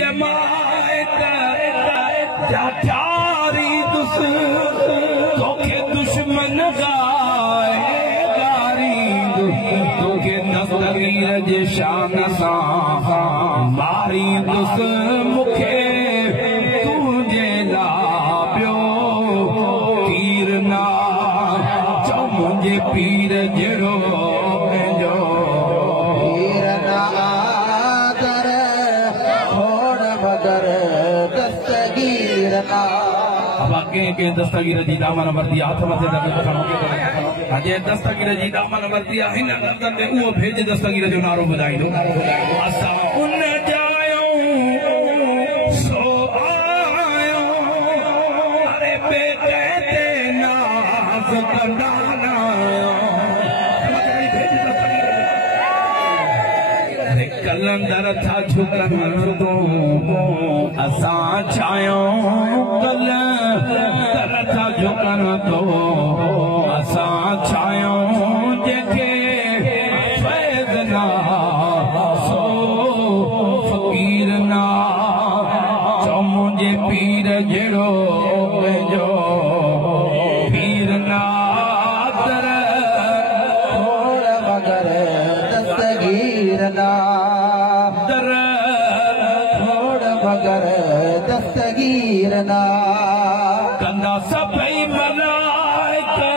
जमायत जारी दुस तोखे दुश्मन गारी तोखे दस्तगीर जे शान सां मारी दुस मुखे तुझे लाबियो तीर ना चौ मुझे पीर जड़ो के दस्तगीर जी दामन वर्दी हाथ मथे अजे दस्तगीर जी दामन वर्दी हिन गर्दन में उहो भेज दस्तगीर जो नारो ॿुधाईंदो असां उन जायूं सो आयो अरे बेटे ते नाज़ कंदाना कलंदर था झुकन तो असां चाहियूं कलंदर था झुकन तो असां चाहियूं जेके फैज़ ना सो फ़कीर ना चो मुंहिंजे पीर जहिड़ो पंहिंजो पीर ना दर थोड़ मगर दस्तगीर ना मगर दस्तगीर ना कंदा सभई मलाइका